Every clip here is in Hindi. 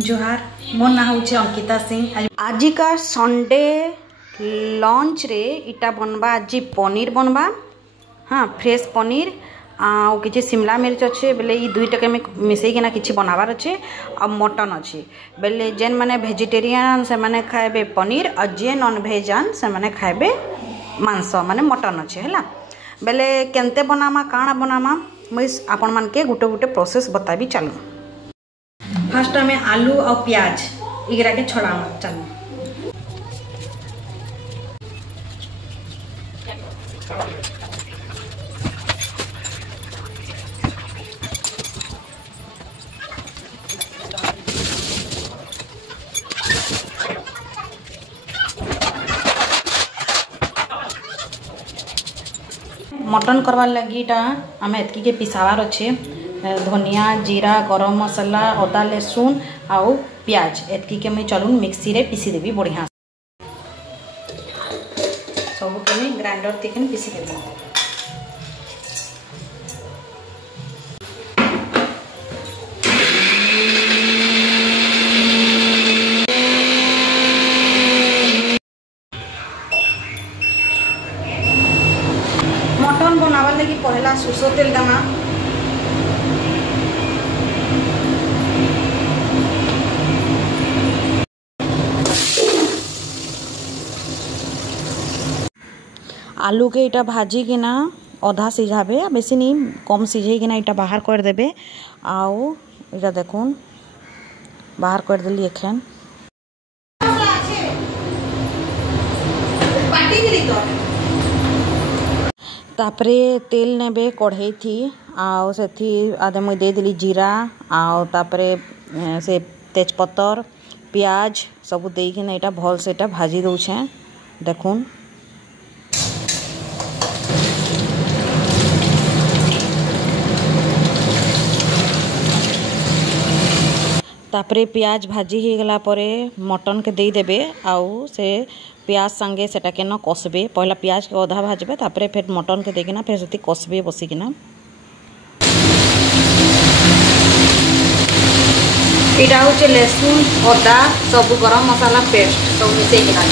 जोहार मो ना हूँ अंकिता सिंह। आजिका संडे लंच रे इटा बनबा आज पनीर बनबा। हाँ फ्रेश पनीर आउ कि शिमला मिर्च अच्छे बेले ये दुईटा में मिसईकिना किसी बनाबार अच्छे आ मटन अच्छे बेले जेन मैंने भेजिटेरियन से मैंने खाए पनीर और जे नॉन भेजान से मैंने खाए मांस माने मटन अच्छे है बेले केनते बनामा काଣା बनामा मुझे आपण मान के गुटे गुटे प्रोसेस बताबी। चलो फास्ट हमें आलू और प्याज इगरा के छड़ामा। चलो मटन करवार लगी आम एतकी के पिसावार अच्छे धनिया जीरा गरम मसाला अदा लहसुन आउ प्याज एतकी के मुझे चलून मिक्सी रे पीसी देवी बढ़िया सब के ग्राइंडर तीन पीसी देवी। मटन बनावार लगी पहला सरसों तेल दमा आलू के इटा भाजी किना अधा सिझाबे बेसी नहीं कम सिझे किना इटा बाहर कर देबे। आओ इटा देखुन बाहर कर देली एखन तापरे तेल नेबे कढ़ई थी आओ से आधे मुई दे देली जीरा आओ तापरे से तेजपत्तर प्याज सब देकिन इटा भल से इटा भाजी दउछे देखुन। तापरे प्याज भाजी हो गला परे मटन के दे देबे आउ से प्याज संगे सेटा के न कसबे पहला प्याज के अधा भाजबे तापरे फिर मटन के देकिना फिर से कसबे बसिकिना। इटा हूँ लहसुन अदा सब गरम मसाला पेस्ट सब मिसेकिना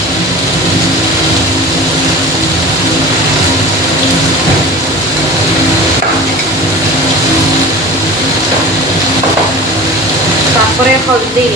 तापरे हल्दी